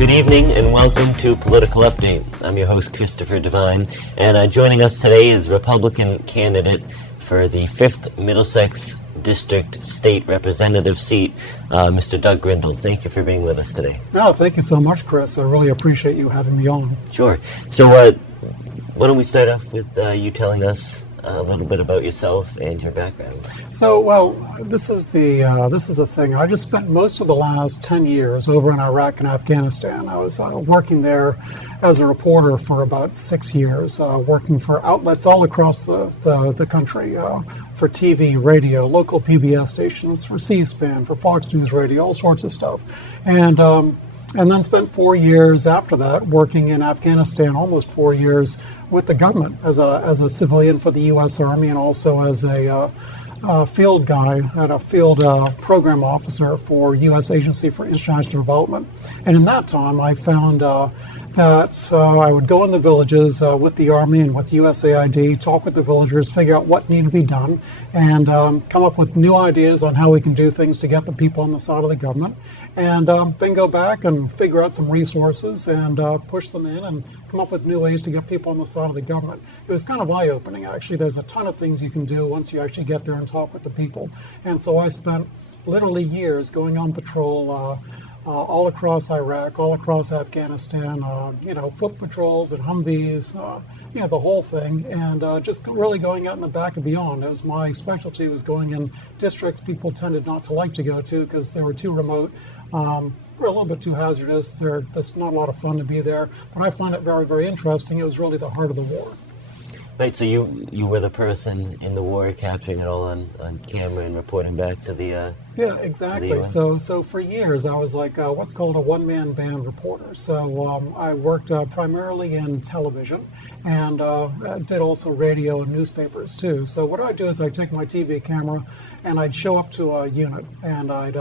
Good evening and welcome to Political Update. I'm your host, Christopher Devine, and joining us today is Republican candidate for the 5th Middlesex District State Representative seat, Mr. Doug Grindle. Thank you for being with us today. Oh, thank you so much, Chris. I really appreciate you having me on. Sure. So why don't we start off with you telling us a little bit about yourself and your background. So, well, this is the thing. I just spent most of the last 10 years over in Iraq and Afghanistan. I was working there as a reporter for about 6 years, working for outlets all across the country, for TV, radio, local PBS stations, for C-SPAN, for Fox News Radio, all sorts of stuff. And then spent 4 years after that working in Afghanistan, almost 4 years with the government as a civilian for the U.S. Army, and also as a field guy and a field program officer for U.S. Agency for International Development. And in that time, I found that I would go in the villages with the Army and with USAID, talk with the villagers, figure out what needed to be done, and come up with new ideas on how we can do things to get the people on the side of the government. And then go back and figure out some resources and push them in and come up with new ways to get people on the side of the government. It was kind of eye-opening, actually. There's a ton of things you can do once you actually get there and talk with the people. And so I spent literally years going on patrol all across Iraq, all across Afghanistan, foot patrols and Humvees, the whole thing, and just really going out in the back and beyond. It was my specialty, was going in districts people tended not to like to go to because they were too remote. We're a little bit too hazardous. There's not a lot of fun to be there, but I find it very, very interesting. It was really the heart of the war. Right, so you were the person in the war capturing it all on camera and reporting back to the yeah, exactly. So for years I was like what's called a one-man band reporter. So I worked primarily in television and did also radio and newspapers too. So what I'd do is I'd take my TV camera and I'd show up to a unit and I'd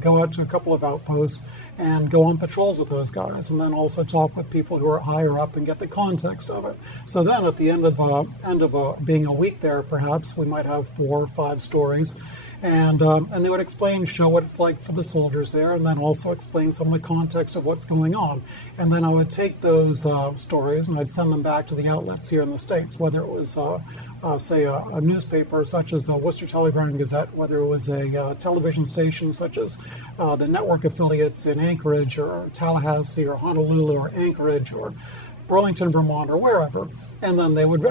go out to a couple of outposts and go on patrols with those guys, and then also talk with people who are higher up and get the context of it. So then at the end of being a week there, perhaps, we might have 4 or 5 stories, and they would show what it's like for the soldiers there, and then also explain some of the context of what's going on. And then I would take those stories and I'd send them back to the outlets here in the States, whether it was say a newspaper such as the Worcester Telegram and Gazette, whether it was a television station such as the network affiliates in Anchorage or Tallahassee or Honolulu or Anchorage or Burlington, Vermont, or wherever, and then they would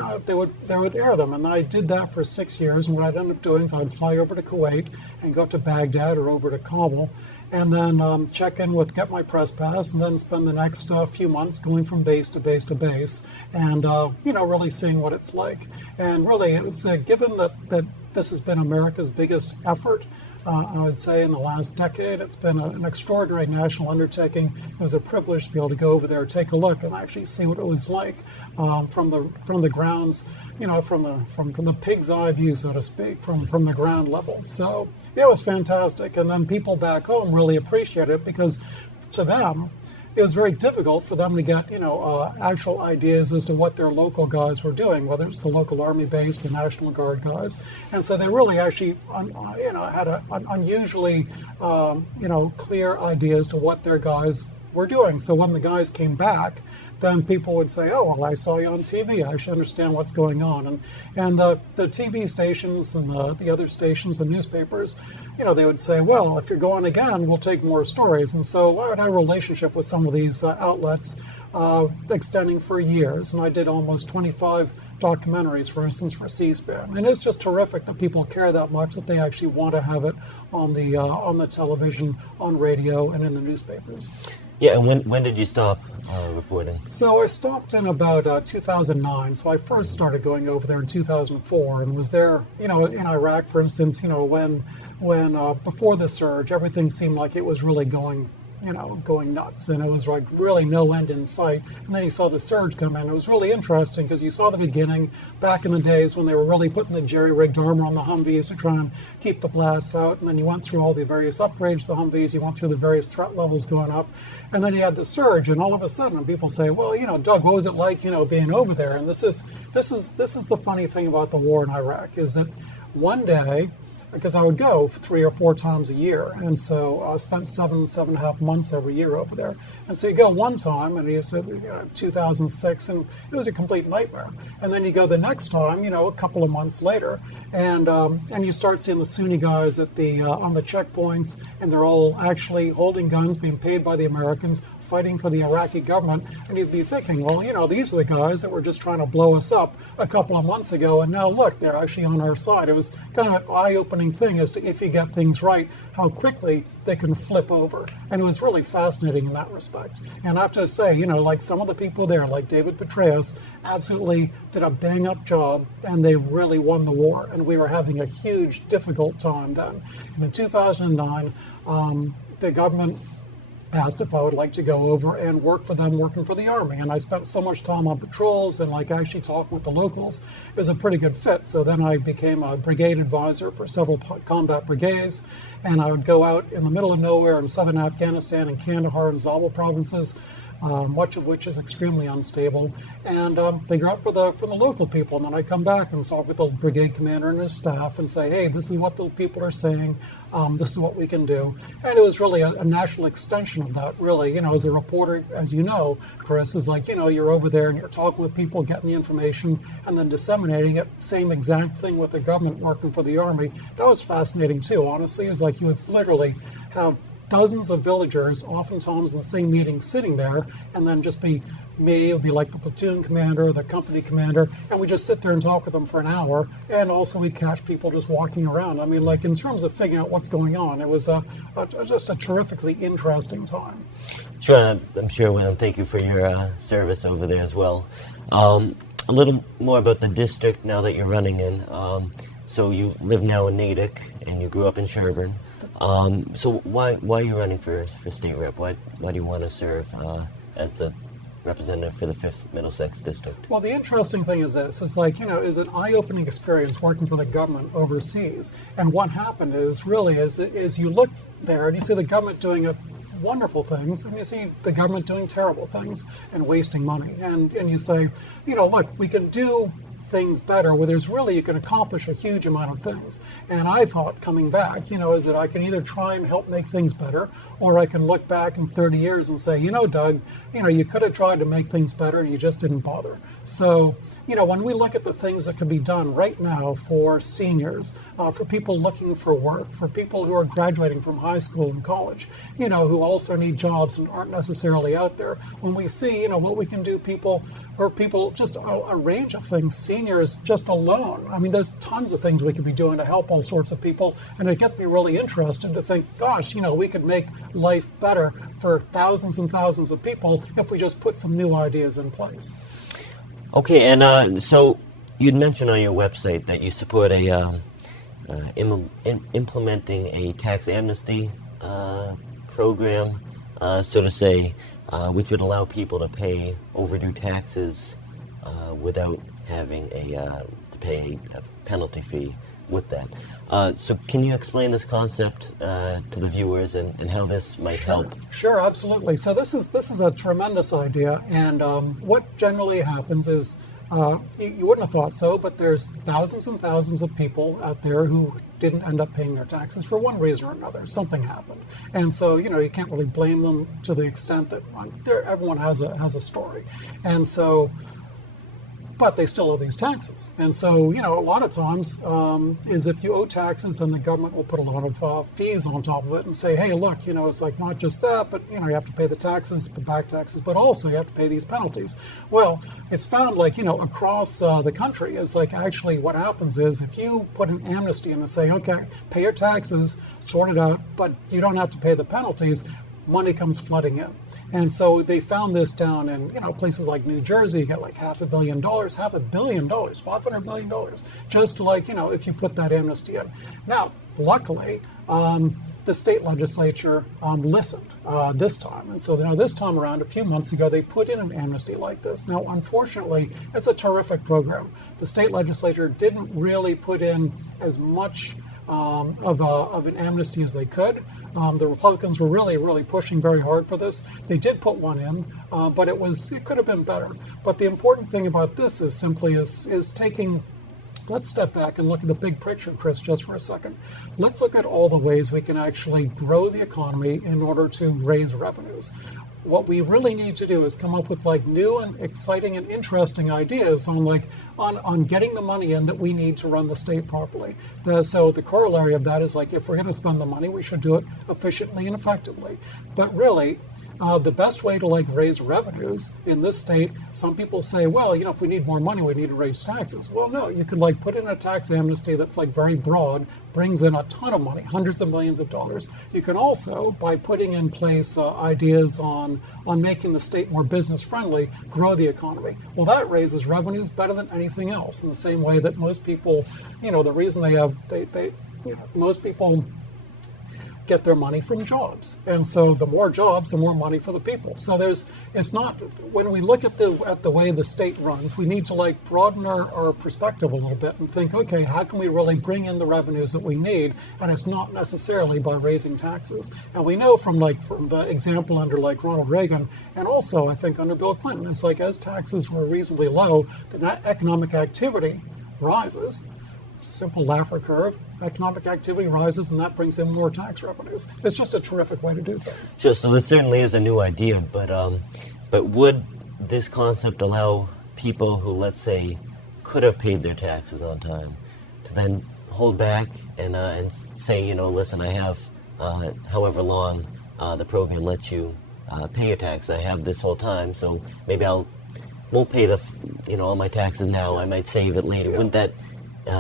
air them. And I did that for 6 years. And what I'd end up doing is I'd fly over to Kuwait and go to Baghdad or over to Kabul, and then check in get my press pass, and then spend the next few months going from base to base to base, and really seeing what it's like. And really, it was given that this has been America's biggest effort. I would say in the last decade, it's been an extraordinary national undertaking. It was a privilege to be able to go over there, take a look, and actually see what it was like from the grounds, from the pig's eye view, so to speak, from the ground level. So it was fantastic, and then people back home really appreciated it because to them, it was very difficult for them to get, actual ideas as to what their local guys were doing, whether it's the local Army base, the National Guard guys. And so they really actually, had unusually, clear ideas to what their guys were doing. So when the guys came back, then people would say, oh, well, I saw you on TV. I should understand what's going on. And the TV stations and the other stations, the newspapers, they would say, well, if you're going again, we'll take more stories. And so I had a relationship with some of these outlets extending for years. And I did almost 25 documentaries, for instance, for C-SPAN. And it's just terrific that people care that much that they actually want to have it on the television, on radio, and in the newspapers. Yeah, and when did you stop reporting? So I stopped in about 2009. So I first started going over there in 2004 and was there, in Iraq, for instance, when before the surge, everything seemed like it was really going nuts, and it was like really no end in sight. And then you saw the surge come in. It was really interesting because you saw the beginning back in the days when they were really putting the jerry-rigged armor on the Humvees to try and keep the blasts out. And then you went through all the various upgrades to the Humvees. You went through the various threat levels going up. And then you had the surge, and all of a sudden people say, well, Doug, what was it like, being over there? And this is the funny thing about the war in Iraq, is that one day, because I would go 3 or 4 times a year, and so I spent 7.5 months every year over there. And so you go one time, and you said 2006, and it was a complete nightmare. And then you go the next time, a couple of months later, and you start seeing the Sunni guys at the on the checkpoints, and they're all actually holding guns, being paid by the Americans, fighting for the Iraqi government, and you'd be thinking, well, these are the guys that were just trying to blow us up a couple of months ago, and now look, they're actually on our side. It was kind of an eye-opening thing as to if you get things right, how quickly they can flip over. And it was really fascinating in that respect. And I have to say, like some of the people there, like David Petraeus, absolutely did a bang-up job, and they really won the war. And we were having a huge, difficult time then. And in 2009, the government asked if I would like to go over and work for them, working for the Army. And I spent so much time on patrols and actually talking with the locals. It was a pretty good fit. So then I became a brigade advisor for several combat brigades. And I would go out in the middle of nowhere in southern Afghanistan and Kandahar and Zabul provinces, much of which is extremely unstable, and figure out for the local people. And then I come back and talk with the brigade commander and his staff and say, hey, this is what the people are saying. This is what we can do. And it was really a national extension of that, really. As a reporter, as you know, Chris, is you're over there and you're talking with people, getting the information, and then disseminating it. Same exact thing with the government working for the Army. That was fascinating, too, honestly. It was you would literally have dozens of villagers, oftentimes in the same meeting, sitting there, and then just be me, it would be like the platoon commander, the company commander, and we just sit there and talk with them for an hour, and also we catch people just walking around. I mean, in terms of figuring out what's going on, it was just a terrifically interesting time. Sure, I'm sure, and thank you for your service over there as well. A little more about the district now that you're running in. So you live now in Natick, and you grew up in Sherborn. So why are you running for state rep? Why do you want to serve as the representative for the 5th Middlesex District? Well, the interesting thing is this. It's is an eye-opening experience working for the government overseas. And what happened is you look there and you see the government doing wonderful things, and you see the government doing terrible things and wasting money. And you say, look, we can do things better, where you can accomplish a huge amount of things. And I thought coming back, is that I can either try and help make things better, or I can look back in 30 years and say, Doug, you could have tried to make things better and you just didn't bother. So, when we look at the things that can be done right now for seniors, for people looking for work, for people who are graduating from high school and college, who also need jobs and aren't necessarily out there, when we see, what we can do for people, just a range of things, seniors just alone. I mean, there's tons of things we could be doing to help all sorts of people, and it gets me really interested to think, gosh, we could make life better for thousands and thousands of people if we just put some new ideas in place. Okay, and so you'd mentioned on your website that you support implementing a tax amnesty program, so to say, which would allow people to pay overdue taxes without having to pay a penalty fee with that. So can you explain this concept to the viewers and how this might help? Sure, absolutely. So this is a tremendous idea, and what generally happens is, you wouldn't have thought so, but there's thousands and thousands of people out there who didn't end up paying their taxes for one reason or another. Something happened. And so, you can't really blame them to the extent that everyone has a story. And so, but they still owe these taxes. And so, a lot of times is if you owe taxes, then the government will put a lot of fees on top of it and say, hey, look, it's not just that, but, you have to pay the taxes, the back taxes, but also you have to pay these penalties. Well, it's found across the country is actually what happens is if you put an amnesty in and say, okay, pay your taxes, sort it out, but you don't have to pay the penalties, money comes flooding in. And so they found this down in, places like New Jersey. You get $500 million, $500 million, just if you put that amnesty in. Now, luckily, the state legislature listened this time. And so this time around, a few months ago, they put in an amnesty like this. Now, unfortunately, it's a terrific program. The state legislature didn't really put in as much of an amnesty as they could. The Republicans were really pushing very hard for this. They did put one in, but it could have been better. But the important thing about this is simply is taking let's step back and look at the big picture, Chris, just for a second. Let's look at all the ways we can actually grow the economy in order to raise revenues. What we really need to do is come up with like new and exciting and interesting ideas on getting the money in that we need to run the state properly. So the corollary of that is like, if we're going to spend the money, we should do it efficiently and effectively. But really, the best way to like raise revenues in this state, some people say, well, if we need more money, we need to raise taxes. Well, no, you could like put in a tax amnesty that's like very broad, brings in a ton of money, hundreds of millions of dollars. You can also, by putting in place ideas on making the state more business friendly, grow the economy. Well, that raises revenues better than anything else. In the same way that most people, the reason most people get their money from jobs, and so the more jobs, the more money for the people. So it's not, when we look at the way the state runs, we need to like broaden our perspective a little bit and think, okay, how can we really bring in the revenues that we need? And it's not necessarily by raising taxes. And we know from the example under like Ronald Reagan, and also I think under Bill Clinton, it's like as taxes were reasonably low, the economic activity rises. Simple Laffer curve, economic activity rises, and that brings in more tax revenues. It's just a terrific way to do things. Sure, so this certainly is a new idea, but would this concept allow people who, let's say, could have paid their taxes on time to then hold back and say, listen, I have however long the program lets you pay your tax. I have this whole time, so maybe won't pay all my taxes now. I might save it later. Yeah. Wouldn't that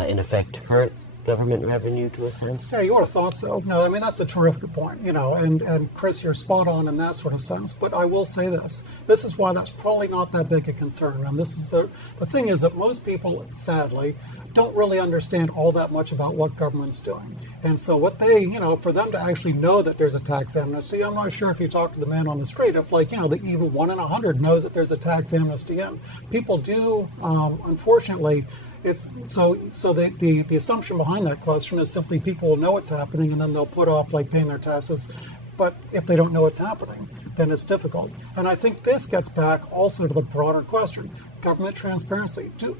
in effect hurt government revenue to a sense? Yeah, you would have thought so. No, I mean, that's a terrific point, and Chris, you're spot on in that sort of sense. But I will say this is why that's probably not that big a concern. And this is the thing is that most people, sadly, don't really understand all that much about what government's doing. And so what they, for them to actually know that there's a tax amnesty, I'm not sure if you talk to the man on the street, if that even 1 in 100 knows that there's a tax amnesty in. People do, unfortunately. It's so the assumption behind that question is simply people will know it's happening and then they'll put off like paying their taxes. But if they don't know it's happening, then it's difficult. And I think this gets back also to the broader question, government transparency. Do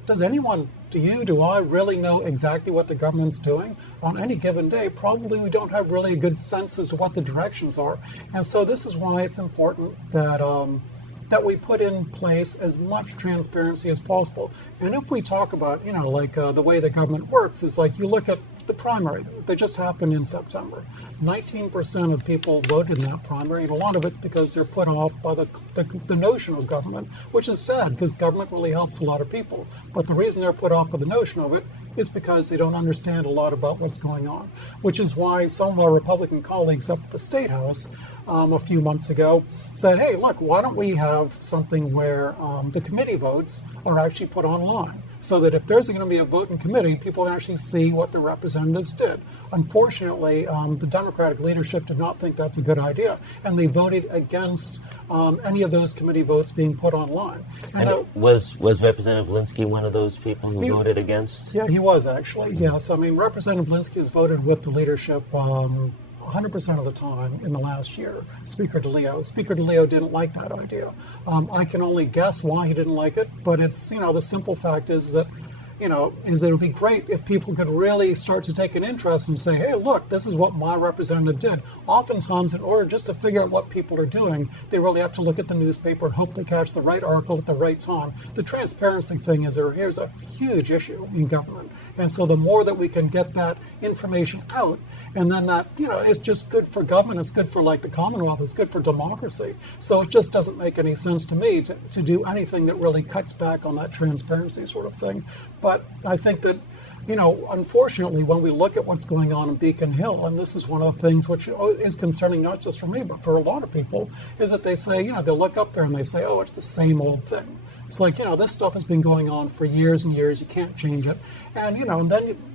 I really know exactly what the government's doing? On any given day, probably we don't have really a good sense as to what the directions are. And so this is why it's important that we put in place as much transparency as possible. And if we talk about, the way the government works is like you look at the primary that just happened in September. 19% of people voted in that primary, and a lot of it's because they're put off by the notion of government, which is sad because government really helps a lot of people. But the reason they're put off by the notion of it is because they don't understand a lot about what's going on, which is why some of our Republican colleagues up at the State House a few months ago said, hey, look, why don't we have something where the committee votes are actually put online so that if there's going to be a vote in committee, people can actually see what the representatives did. Unfortunately, the Democratic leadership did not think that's a good idea, and they voted against any of those committee votes being put online. And was Representative Linsky one of those people who voted against? Yeah, he was actually, yes. I mean, Representative Linsky has voted with the leadership 100% of the time in the last year. Speaker DeLeo didn't like that idea. I can only guess why he didn't like it, but it's, the simple fact is that it would be great if people could really start to take an interest and say, hey, look, this is what my representative did. Oftentimes, in order just to figure out what people are doing, they really have to look at the newspaper and hope they catch the right article at the right time. The transparency thing is here's a huge issue in government. And so the more that we can get that information out, and then that, it's just good for government, it's good for the Commonwealth, it's good for democracy. So it just doesn't make any sense to me to do anything that really cuts back on that transparency sort of thing. But I think that, unfortunately, when we look at what's going on in Beacon Hill, and this is one of the things which is concerning not just for me, but for a lot of people, is that they say, they look up there and they say, oh, it's the same old thing. It's like, this stuff has been going on for years and years. You can't change it. And,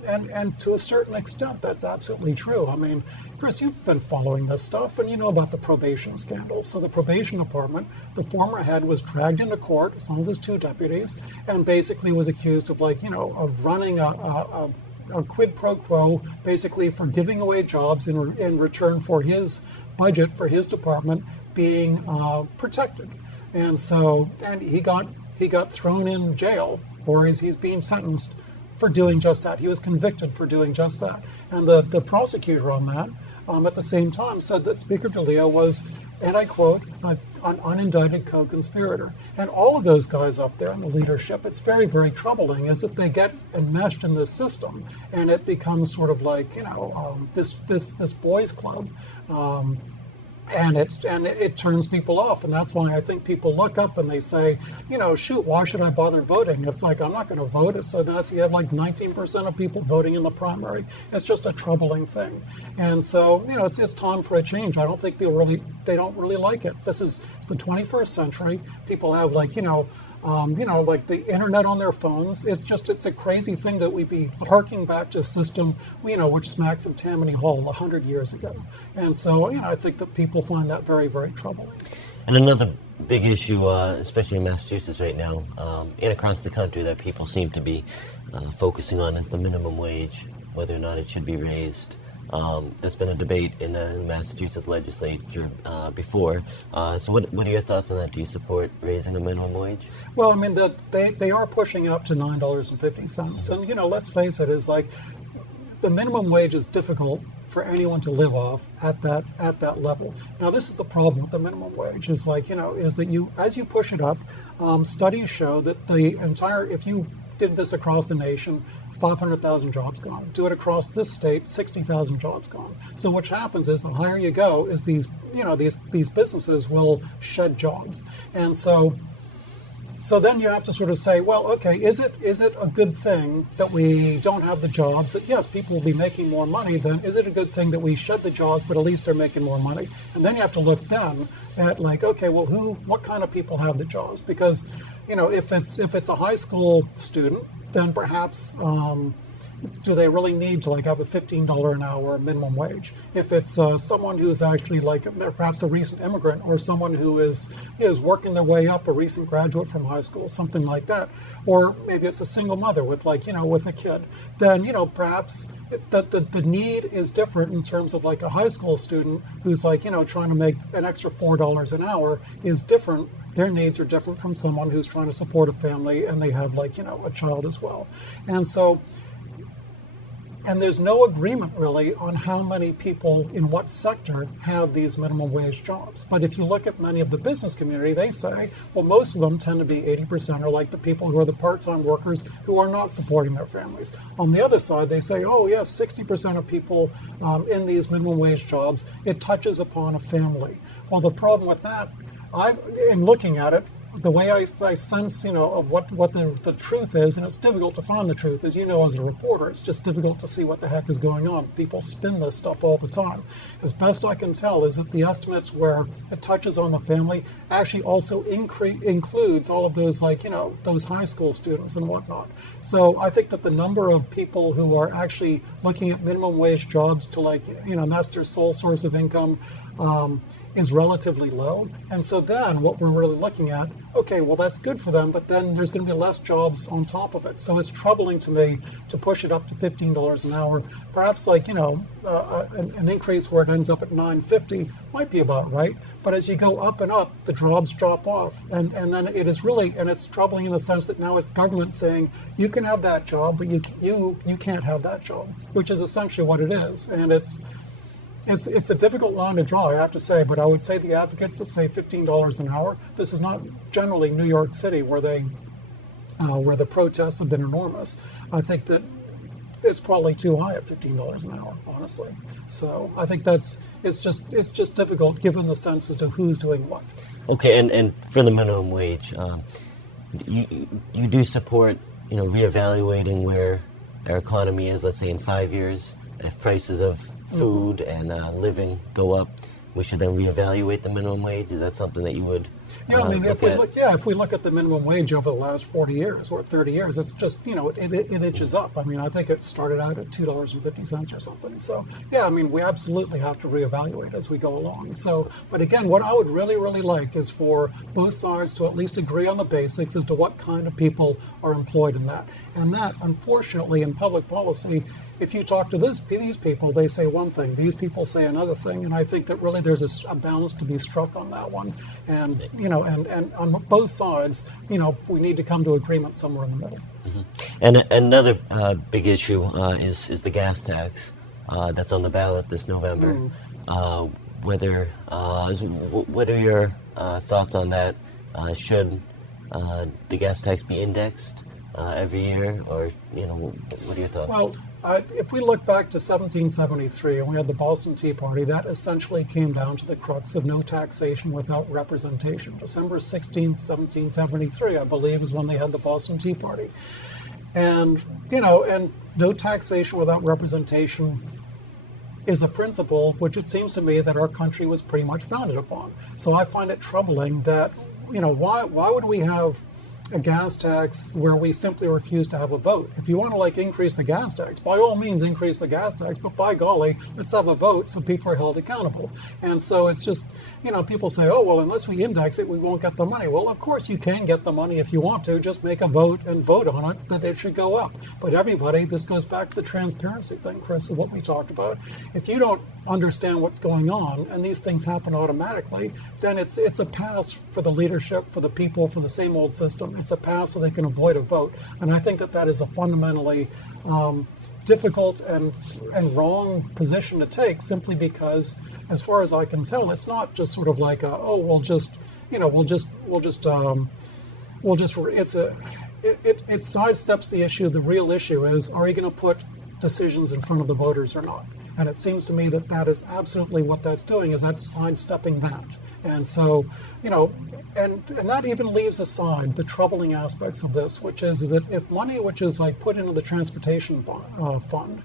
and to a certain extent, that's absolutely true. I mean, Chris, you've been following this stuff, and you know about the probation scandal. So the probation department, the former head was dragged into court, as long as his 2 deputies, and basically was accused of of running a quid pro quo, basically for giving away jobs in return for his budget for his department being protected. And so, and he got thrown in jail, or he's being sentenced for doing just that. He was convicted for doing just that. And the prosecutor on that, at the same time, said that Speaker DeLeo was, and I quote, an unindicted co-conspirator. And all of those guys up there in the leadership, it's very, very troubling, is that they get enmeshed in this system, and it becomes sort of like, this boys' club. And it turns people off, and that's why I think people look up and they say, shoot, why should I bother voting? It's like, I'm not going to vote. So you have like 19% of people voting in the primary. It's just a troubling thing, and so it's time for a change. I don't think they don't really like it. This is the 21st century. People have like like the internet on their phones. It's a crazy thing that we be harking back to a system, which smacks of Tammany Hall 100 years ago. And so, I think that people find that very, very troubling. And another big issue, especially in Massachusetts right now, and across the country, that people seem to be focusing on is the minimum wage, whether or not it should be raised. There's been a debate in the Massachusetts legislature before. So what are your thoughts on that? Do you support raising the minimum wage? Well, I mean, they are pushing it up to $9.50. And, let's face it, is like the minimum wage is difficult for anyone to live off at that level. Now, this is the problem with the minimum wage, is like, is that as you push it up, studies show that if you did this across the nation, 500,000 jobs gone. Do it across this state, 60,000 jobs gone. So what happens is the higher you go, is these businesses will shed jobs. And so then you have to sort of say, well, okay, is it a good thing that we don't have the jobs? That yes, people will be making more money. Then is it a good thing that we shed the jobs, but at least they're making more money? And then you have to look then at like, okay, well, what kind of people have the jobs? Because if it's a high school student, then perhaps do they really need to have a $15 an hour minimum wage? If it's someone who's actually perhaps a recent immigrant, or someone who is working their way up, a recent graduate from high school, something like that, or maybe it's a single mother with with a kid, then perhaps the need is different in terms of like a high school student who's trying to make an extra $4 an hour is different. Their needs are different from someone who's trying to support a family and they have a child as well. And there's no agreement really on how many people in what sector have these minimum wage jobs. But if you look at many of the business community, they say, well, most of them tend to be 80% are like the people who are the part-time workers who are not supporting their families. On the other side, they say, oh yes, 60% of people in these minimum wage jobs, it touches upon a family. Well, the problem with that, in looking at it, the way I sense, of what the truth is, and it's difficult to find the truth, as as a reporter, it's just difficult to see what the heck is going on. People spin this stuff all the time. As best I can tell is that the estimates where it touches on the family actually also includes all of those, those high school students and whatnot. So I think that the number of people who are actually looking at minimum wage jobs to and that's their sole source of income, is relatively low. And so then what we're really looking at, okay, well, that's good for them, but then there's going to be less jobs on top of it. So it's troubling to me to push it up to $15 an hour. Perhaps an increase where it ends up at $9.50 might be about right. But as you go up and up, the jobs drop off. And then it is really, and it's troubling in the sense that now it's government saying, you can have that job, but you can't have that job, which is essentially what it is. And it's a difficult line to draw, I have to say, but I would say the advocates that say $15 an hour, this is not generally New York City where the protests have been enormous. I think that it's probably too high at $15 an hour, honestly. So I think it's just difficult given the sense as to who's doing what. Okay, and for the minimum wage, you do support reevaluating where our economy is, let's say in 5 years, if prices of food and living go up, we should then reevaluate the minimum wage? Is that something that you would if we look at the minimum wage over the last 40 years or 30 years, it's just, it inches up. I mean, I think it started out at $2.50 or something. So, we absolutely have to reevaluate as we go along. So, but again, what I would really, really like is for both sides to at least agree on the basics as to what kind of people are employed in that. And that, unfortunately, in public policy, if you talk to these people, they say one thing, these people say another thing, and I think that really there's a balance to be struck on that one. And, and on both sides, we need to come to agreement somewhere in the middle. Mm-hmm. And another big issue is the gas tax that's on the ballot this November. What are your thoughts on that? Should the gas tax be indexed every year, or what are your thoughts? Well, if we look back to 1773 and we had the Boston Tea Party, that essentially came down to the crux of no taxation without representation. December 16th, 1773, I believe, is when they had the Boston Tea Party. And, and no taxation without representation is a principle which it seems to me that our country was pretty much founded upon. So I find it troubling that, why would we have a gas tax where we simply refuse to have a vote? If you want to increase the gas tax, by all means increase the gas tax, but by golly, let's have a vote so people are held accountable. And so it's just, people say, oh, well, unless we index it, we won't get the money. Well, of course you can get the money if you want to. Just make a vote and vote on it that it should go up. But everybody, this goes back to the transparency thing, Chris, of what we talked about. If you don't understand what's going on and these things happen automatically, then it's a pass for the leadership, for the people, for the same old system. It's a pass so they can avoid a vote. And I think that is a fundamentally difficult and wrong position to take, simply because, as far as I can tell, it's not just sort of like, it sidesteps the issue. The real issue is, are you going to put decisions in front of the voters or not? And it seems to me that is absolutely what that's doing, is that's sidestepping that. And so, and that even leaves aside the troubling aspects of this, which is that if money which is put into the transportation fund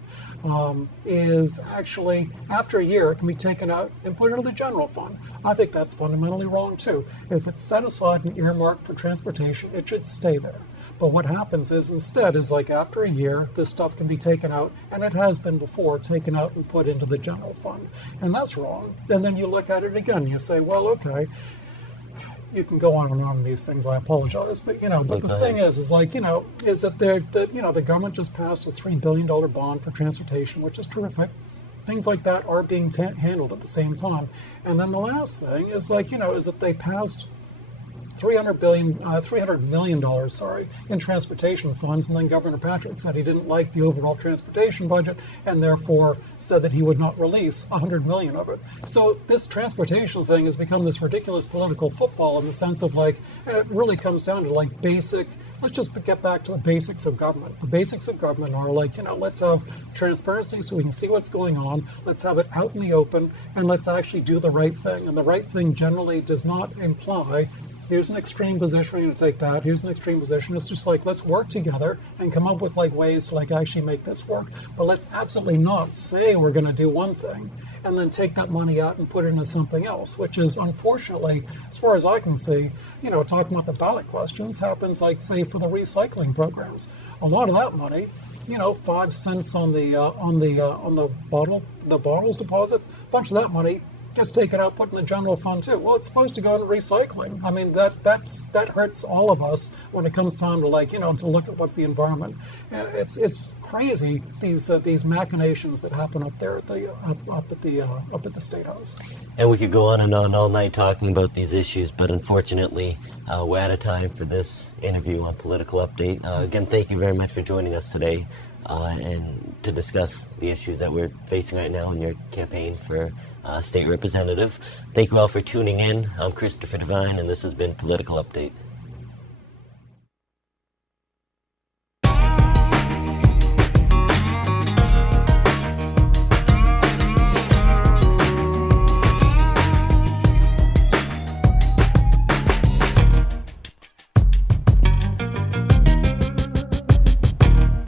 is actually, after a year, it can be taken out and put into the general fund, I think that's fundamentally wrong too. If it's set aside and earmarked for transportation, it should stay there. But what happens is, instead, is after a year, this stuff can be taken out, and it has been before, taken out and put into the general fund. And that's wrong. And then you look at it again, you say, well, okay, you can go on and on these things, I apologize. But, but the thing is that the government just passed a $3 billion bond for transportation, which is terrific. Things like that are being handled at the same time. And then the last thing is is that they passed $300 million in transportation funds, and then Governor Patrick said he didn't like the overall transportation budget, and therefore said that he would not release $100 million of it. So this transportation thing has become this ridiculous political football, in the sense of it really comes down to basic. Let's just get back to the basics of government. The basics of government are let's have transparency so we can see what's going on. Let's have it out in the open, and let's actually do the right thing. And the right thing generally does not imply, here's an extreme position, we're going to take that. Here's an extreme position. It's just let's work together and come up with ways to actually make this work. But let's absolutely not say we're going to do one thing and then take that money out and put it into something else, which is, unfortunately, as far as I can see, talking about the ballot questions, happens say for the recycling programs. A lot of that money, 5 cents on the bottles deposits, a bunch of that money gets taken out, put in the general fund too. Well, it's supposed to go into recycling. I mean, that hurts all of us when it comes time to to look at what's the environment. And it's crazy, these machinations that happen up there at the State House. And we could go on and on all night talking about these issues, but unfortunately, we're out of time for this interview on Political Update. Again, thank you very much for joining us today and to discuss the issues that we're facing right now in your campaign for state representative. Thank you all for tuning in. I'm Christopher Devine, and this has been Political Update.